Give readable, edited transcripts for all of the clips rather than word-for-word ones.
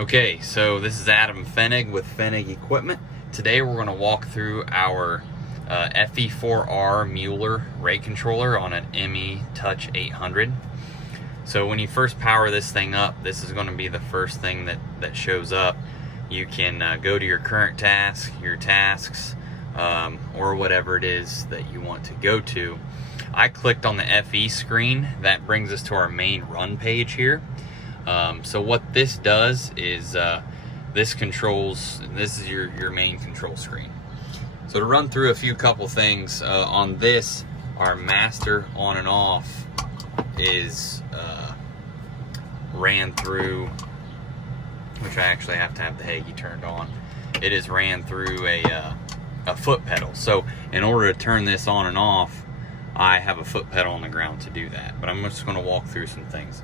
Okay, so this is Adam Fennig with Fennig Equipment. Today we're going to walk through our FE4R Mueller rate controller on an ME Touch 800. So when you first power this thing up, this is going to be the first thing that shows up. You can go to your current task, your tasks, or whatever it is that you want to go to. I clicked on the FE screen. That brings us to our main run page here. So what this does is this is your main control screen. So to run through a couple things on this, our master on and off is ran through, which I actually have to have the Hagie turned on. It is ran through a foot pedal. So in order to turn this on and off, I have a foot pedal on the ground to do that. But I'm just going to walk through some things.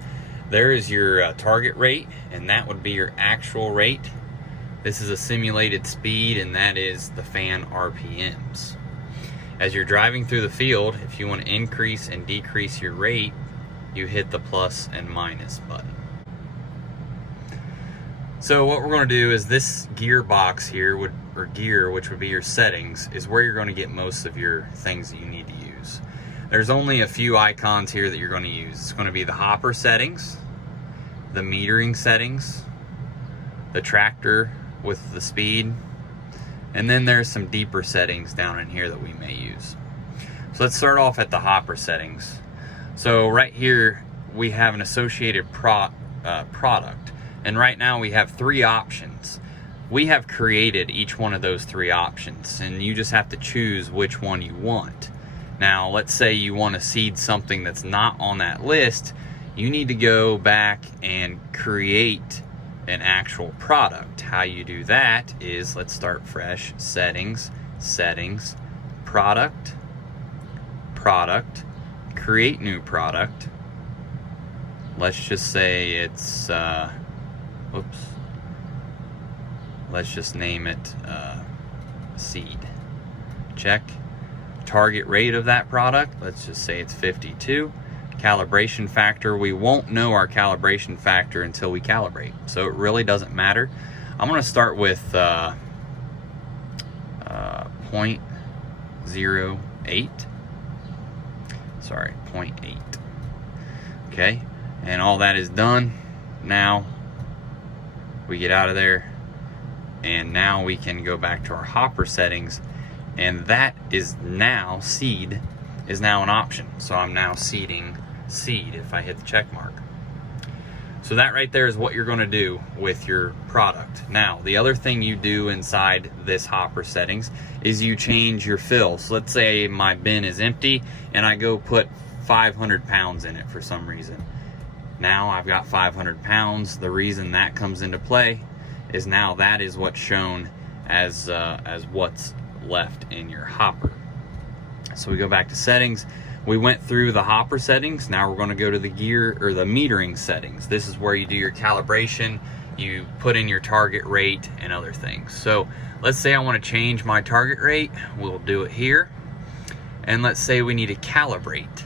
There is your target rate, and that would be your actual rate. This is a simulated speed, and that is the fan RPMs. As you're driving through the field, if you want to increase and decrease your rate, you hit the plus and minus button. So what we're going to do is this gearbox here, which would be your settings, is where you're going to get most of your things that you need to use. There's only a few icons here that you're going to use. It's going to be the hopper settings, the metering settings, the tractor with the speed, and then there's some deeper settings down in here that we may use. So let's start off at the hopper settings. So right here we have an associated product, and right now we have three options. We have created each one of those three options, and you just have to choose which one you want. Now, let's say you want to seed something that's not on that list. You need to go back and create an actual product. How you do that is, let's start fresh. Settings, product, create new product. Let's just say it's, let's just name it seed. Check. Target rate of that product, let's just say it's 52. Calibration factor, we won't know our calibration factor until we calibrate, so it really doesn't matter. I'm going to start with 0.08. Sorry, 0.8. Okay, and all that is done. Now we get out of there, and now we can go back to our hopper settings. And that is now, seed is now an option. So I'm now seeding seed if I hit the check mark. So that right there is what you're going to do with your product. Now, the other thing you do inside this hopper settings is you change your fill. So let's say my bin is empty and I go put 500 pounds in it for some reason. Now I've got 500 pounds. The reason that comes into play is now that is what's shown as what's left in your hopper. So we go back to settings. We went through the hopper settings. Now we're going to go to the gear or the metering settings. This is where you do your calibration, you put in your target rate and other things. So let's say I want to change my target rate. We'll do it here. And let's say we need to calibrate.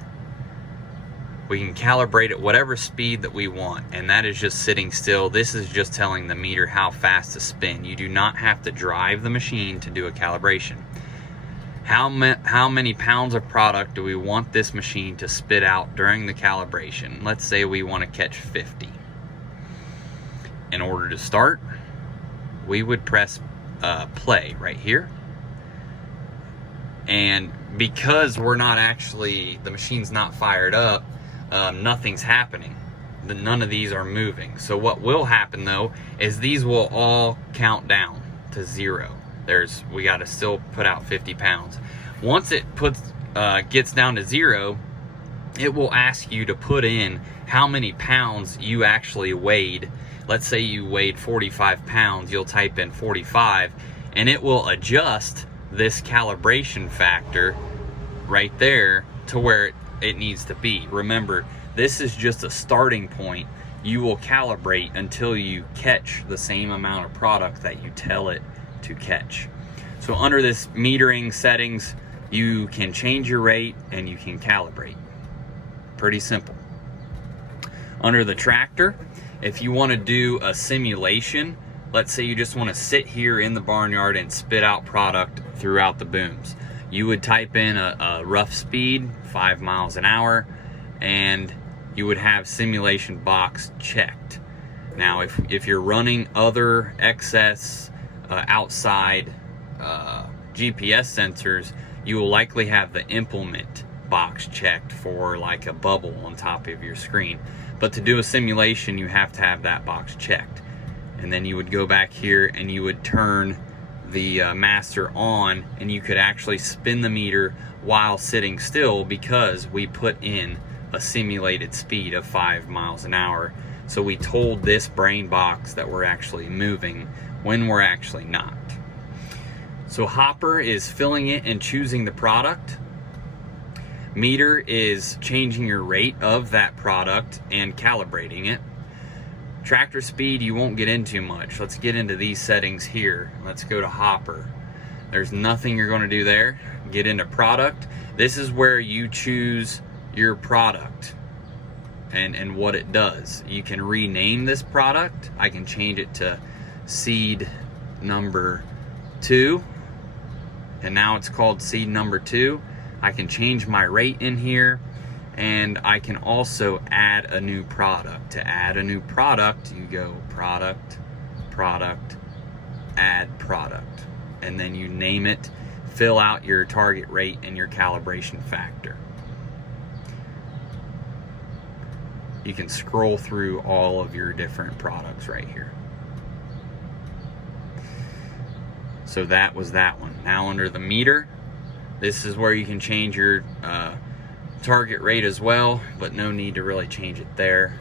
We can calibrate at whatever speed that we want, and that is just sitting still. This is just telling the meter how fast to spin. You do not have to drive the machine to do a calibration. How many pounds of product do we want this machine to spit out during the calibration? Let's say we want to catch 50. In order to start, we would press play right here. And because we're not actually, the machine's not fired up, nothing's happening. None of these are moving. So what will happen though is these will all count down to 0. We got to still put out 50 pounds. Once it gets down to 0, it will ask you to put in how many pounds you actually weighed. Let's say you weighed 45 pounds, you'll type in 45, and it will adjust this calibration factor right there to where it needs to be. Remember, this is just a starting point. You will calibrate until you catch the same amount of product that you tell it to catch. So under this metering settings, you can change your rate and you can calibrate. Pretty simple. Under the tractor, if you want to do a simulation, let's say you just want to sit here in the barnyard and spit out product throughout the booms, you would type in a rough speed, 5 miles an hour, and you would have simulation box checked. Now, if you're running other excess outside GPS sensors, you will likely have the implement box checked for like a bubble on top of your screen. But to do a simulation, you have to have that box checked. And then you would go back here and you would turn the master on, and you could actually spin the meter while sitting still, because we put in a simulated speed of 5 miles an hour. So we told this brain box that we're actually moving when we're actually not. So hopper is filling it and choosing the product. Meter is changing your rate of that product and calibrating it. Tractor speed you won't get into much. Let's get into these settings here. Let's go to hopper. There's nothing you're going to do there. Get into product. This is where you choose your product and what it does. You can rename this product. I can change it to seed number 2, and now it's called seed number 2. I can change my rate in here, and I can also add a new product. To add a new product, you go product, product, add product, and then you name it, fill out your target rate and your calibration factor. You can scroll through all of your different products right here. So that was that one. Now under the meter, this is where you can change your target rate as well, but no need to really change it there.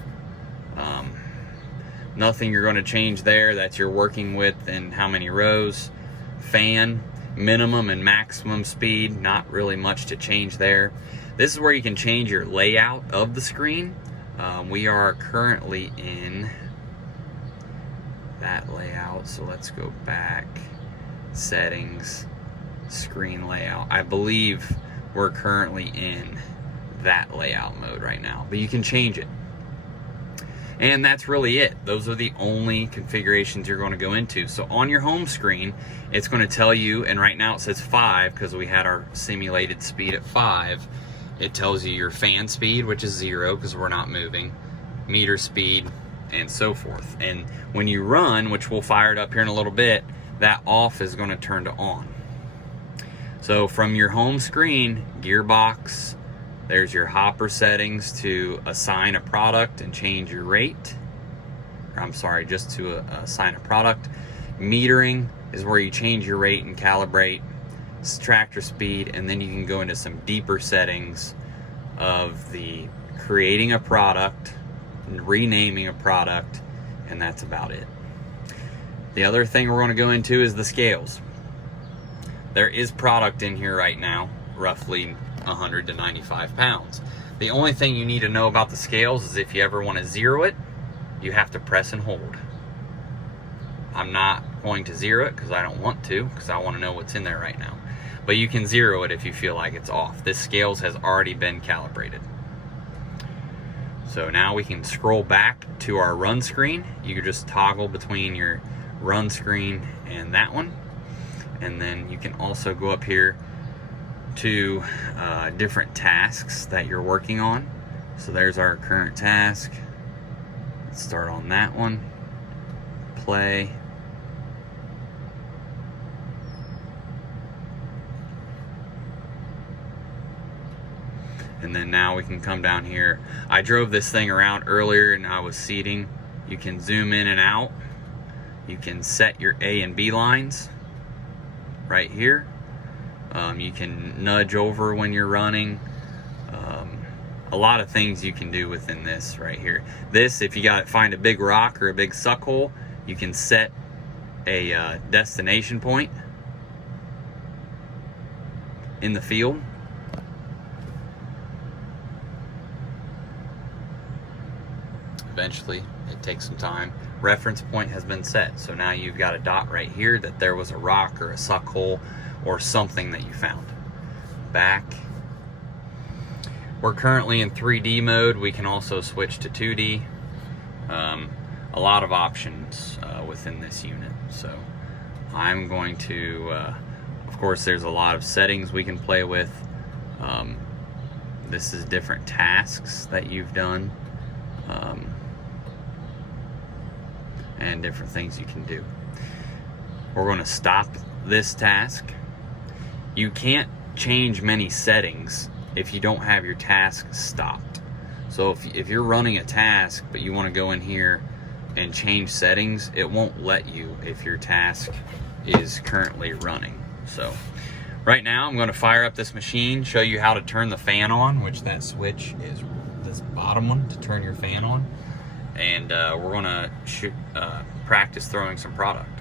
Nothing you're going to change there. That's your working width and how many rows. Fan, minimum and maximum speed, not really much to change there. This is where you can change your layout of the screen. We are currently in that layout, so let's go back, settings, screen layout. I believe we're currently in that layout mode right now, but you can change it. And that's really it. Those are the only configurations you're going to go into. So on your home screen, it's going to tell you, and right now it says 5 because we had our simulated speed at 5. It tells you your fan speed, which is 0 because we're not moving, meter speed, and so forth. And when you run, which we'll fire it up here in a little bit, that off is going to turn to on. So from your home screen, gearbox, there's your hopper settings to assign a product and change your rate. Or I'm sorry, just to assign a product. Metering is where you change your rate and calibrate. Tractor speed, and then you can go into some deeper settings of the creating a product, renaming a product, and that's about it. The other thing we're going to go into is the scales. There is product in here right now, roughly 100 to 95 pounds. The only thing you need to know about the scales is if you ever want to zero it, you have to press and hold. I'm not going to zero it because I don't want to, because I want to know what's in there right now. But you can zero it if you feel like it's off. This scales has already been calibrated. So now we can scroll back to our run screen. You can just toggle between your run screen and that one. And then you can also go up here to different tasks that you're working on. So there's our current task. Let's start on that one. Play. And then now we can come down here. I drove this thing around earlier and I was seating. You can zoom in and out. You can set your A and B lines right here. You can nudge over when you're running. A lot of things you can do within this right here. This, if you find a big rock or a big suck hole, you can set a destination point in the field. Eventually, it takes some time. Reference point has been set, so now you've got a dot right here that there was a rock or a suck hole or something that you found. Back. We're currently in 3D mode. We can also switch to 2D. a lot of options within this unit. So I'm going to, of course, there's a lot of settings we can play with. This is different tasks that you've done, and different things you can do. We're going to stop this task. You can't change many settings if you don't have your task stopped. So if you're running a task but you want to go in here and change settings, it won't let you if your task is currently running. So right now I'm going to fire up this machine, show you how to turn the fan on, which that switch is this bottom one to turn your fan on, and we're going to practice throwing some product.